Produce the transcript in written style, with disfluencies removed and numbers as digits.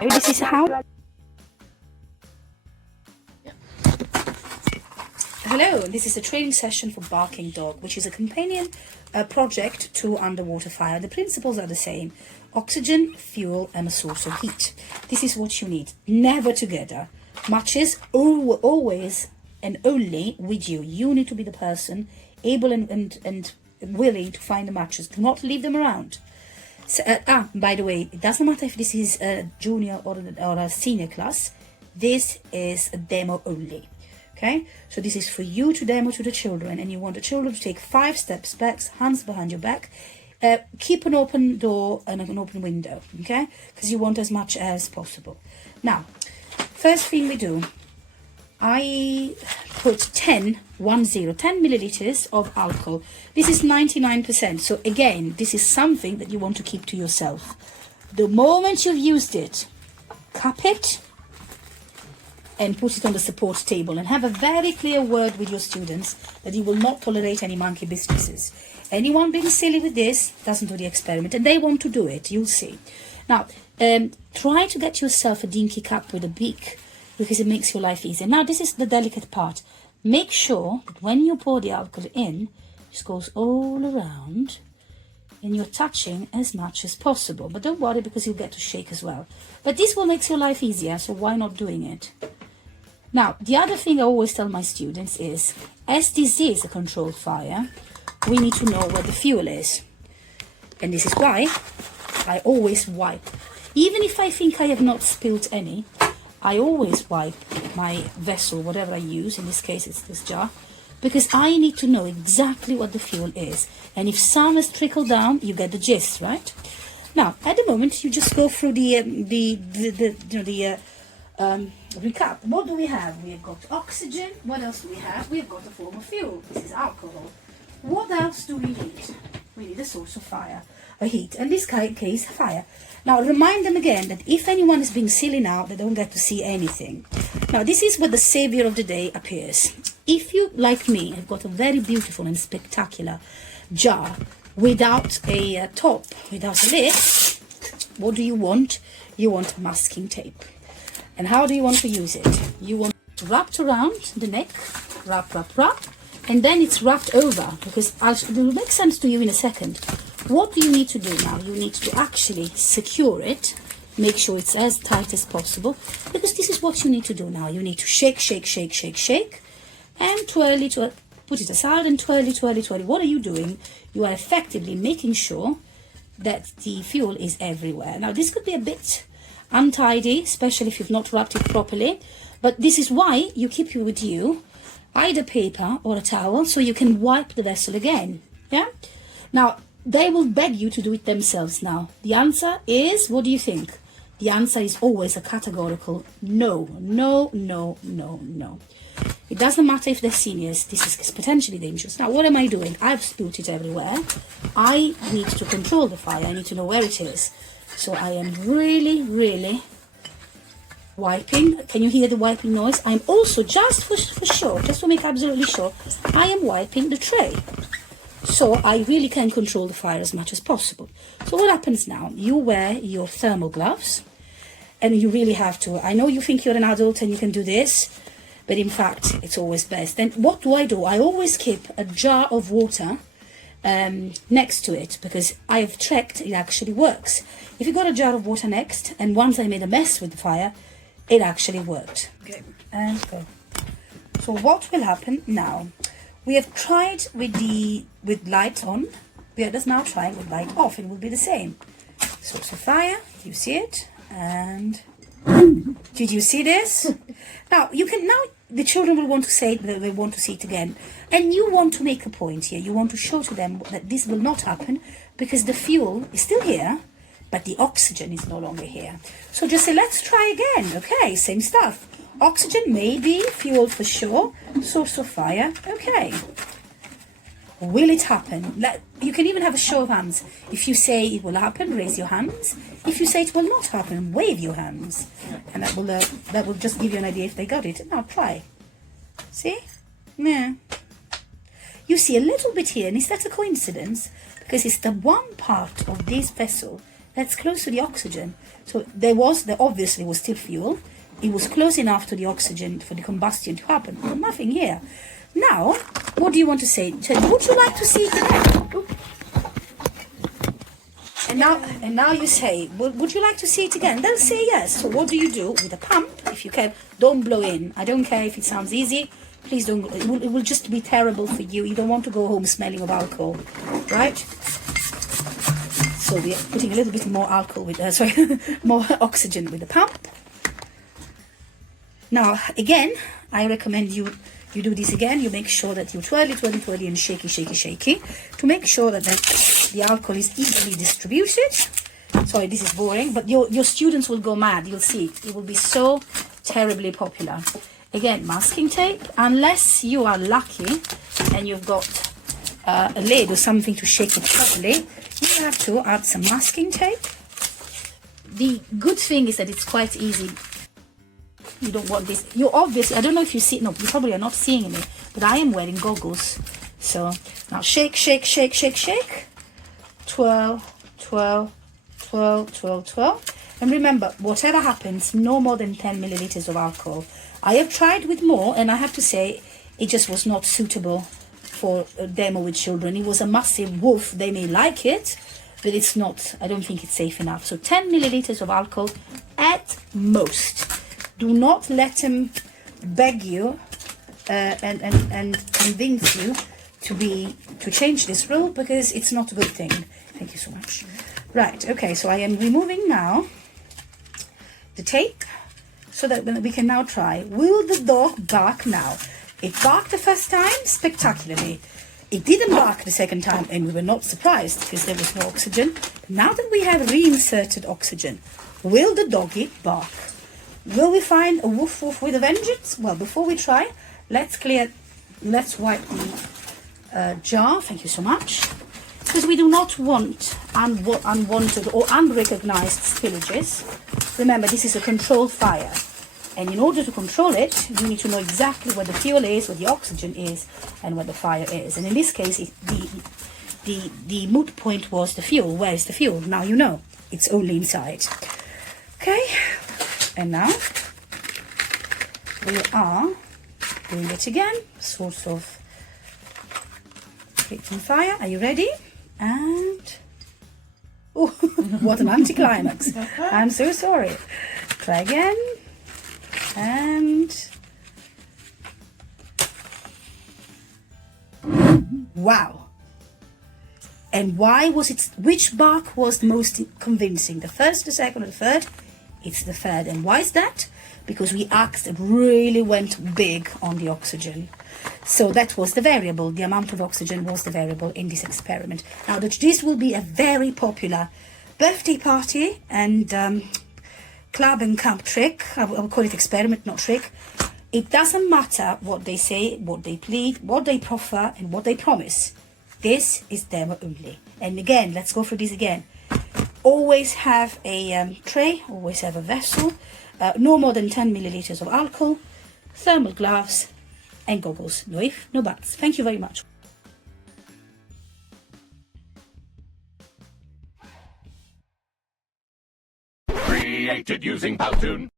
This is how. Hello, this is a training session for Barking Dog, which is a companion project to underwater fire. The principles are the same: oxygen, fuel, and a source of heat. This is what you need. Never together. Matches always and only with you. You need to be the person able and willing to find the matches. Do not leave them around. So, by the way, it doesn't matter if this is a junior or a senior class. This is a demo only. Okay, so this is for you to demo to the children, and you want the children to take 5 steps back, hands behind your back, keep an open door and an open window, okay, because you want as much as possible. Now, first thing we do, I put 10 milliliters of alcohol. This is 99%, so again, this is something that you want to keep to yourself. The moment you've used it, cup it and put it on the support table, and have a very clear word with your students that you will not tolerate any monkey businesses. Anyone being silly with this doesn't do the experiment, and they want to do it, you'll see. Now, try to get yourself a dinky cup with a beak, because it makes your life easier. Now, this is the delicate part. Make sure that when you pour the alcohol in, it goes all around, and you're touching as much as possible. But don't worry, because you'll get to shake as well. But this will make your life easier, so why not doing it? Now, the other thing I always tell my students is, as this is a controlled fire, we need to know where the fuel is. And this is why I always wipe. Even if I think I have not spilled any, I always wipe my vessel, whatever I use. In this case, it's this jar, because I need to know exactly what the fuel is. And if some has trickled down, you get the gist, right? Now, at the moment, you just go through the recap. What do we have? We have got oxygen. What else do we have? We have got a form of fuel. This is alcohol. What else do we need? We need a source of fire, a heat. In this case, fire. Now, remind them again that if anyone is being silly now, they don't get to see anything. Now, this is where the savior of the day appears. If you, like me, have got a very beautiful and spectacular jar without a top, without a lid, what do you want? You want masking tape. And how do you want to use it? You want it wrapped around the neck, wrap, and then it's wrapped over, because it will make sense to you in a second. What do you need to do now? You need to actually secure it, make sure it's as tight as possible, because this is what you need to do now. You need to shake, and twirly, put it aside and twirly. What are you doing? You are effectively making sure that the fuel is everywhere. Now, this could be a bit untidy, especially if you've not wrapped it properly, but this is why you keep it with you, either paper or a towel, so you can wipe the vessel again. Yeah, now they will beg you to do it themselves. Now the answer is, what do you think? The answer is always a categorical no. It doesn't matter if they're seniors. This is potentially dangerous. Now, what am I doing? I've spilled it everywhere. I need to control the fire. I need to know where it is. So I am really wiping. Can you hear the wiping noise? I'm also, just for sure, just to make absolutely sure, I am wiping the tray. So I really can control the fire as much as possible. So what happens now? You wear your thermal gloves, and you really have to. I know you think you're an adult and you can do this, but in fact, it's always best. And what do? I always keep a jar of water next to it, because I've checked it actually works. If you got a jar of water next, and once I made a mess with the fire, it actually worked. Okay, and go. So what will happen now? We have tried with light on. We are just now trying with light off. It will be the same. Source of fire. You see it? And did you see this? Now the children will want to say that they want to see it again, and you want to make a point here. You want to show to them that this will not happen, because the fuel is still here, but the oxygen is no longer here. So just say, let's try again. Okay, same stuff. Oxygen, maybe. Fuel for sure. Source of fire. Okay. Will it happen? You can even have a show of hands. If you say it will happen, raise your hands. If you say it will not happen, wave your hands. And that will just give you an idea if they got it. Now try. See? Yeah. You see a little bit here, and is that a coincidence? Because it's the one part of this vessel That's close to the oxygen. So there obviously was still fuel. It was close enough to the oxygen for the combustion to happen. But nothing here. Now, what do you want to say? Would you like to see it again? And now you say, would you like to see it again? They'll say yes. So what do you do with a pump? If you can, don't blow in. I don't care if it sounds easy. Please don't. It will just be terrible for you. You don't want to go home smelling of alcohol, right? So we're putting a little bit more alcohol with, more oxygen with the pump. Now, again, I recommend you do this again. You make sure that you twirly, and shaky, to make sure that the alcohol is evenly distributed. Sorry, this is boring, but your students will go mad. You'll see. It will be so terribly popular. Again, masking tape, unless you are lucky and you've got a lid or something to shake it properly, you have to add some masking tape. The good thing is that it's quite easy. You don't want this. You obviously, I don't know if you see, no, you probably are not seeing me, but I am wearing goggles. So now shake, twirl. And remember, whatever happens, no more than 10 milliliters of alcohol. I have tried with more, and I have to say, it just was not suitable for a demo with children. It was a massive woof. They may like it, but it's not, I don't think it's safe enough. So 10 milliliters of alcohol at most. Do not let them beg you and convince you to change this rule, because it's not a good thing. Thank you so much. Right, okay, so I am removing now the tape so that we can now try. Will the dog bark now? It barked the first time spectacularly. It didn't bark the second time, and we were not surprised because there was no oxygen. Now that we have reinserted oxygen, will the doggy bark? Will we find a woof woof with a vengeance? Well, before we try, let's wipe the jar. Thank you so much. Because we do not want unwanted or unrecognized spillages. Remember, this is a controlled fire. And in order to control it, you need to know exactly where the fuel is, where the oxygen is, and where the fire is. And in this case, the moot point was the fuel. Where is the fuel? Now you know. It's only inside. Okay. And now we are doing it again. Sort of creating fire. Are you ready? And oh, what an anticlimax. I'm so sorry. Try again. And wow. And why was it, which bark was the most convincing? The first, the second, or the third? It's the third. And why is that? Because we really went big on the oxygen. So that was the variable. The amount of oxygen was the variable in this experiment. Now, this will be a very popular birthday party and club and camp trick. I will call it experiment, not trick. It doesn't matter what they say, what they plead, what they proffer, and what they promise. This is demo only. And again, let's go through this again. Always have a tray, always have a vessel, no more than 10 milliliters of alcohol, thermal gloves, and goggles. No ifs, no buts. Thank you very much. Created using Powtoon.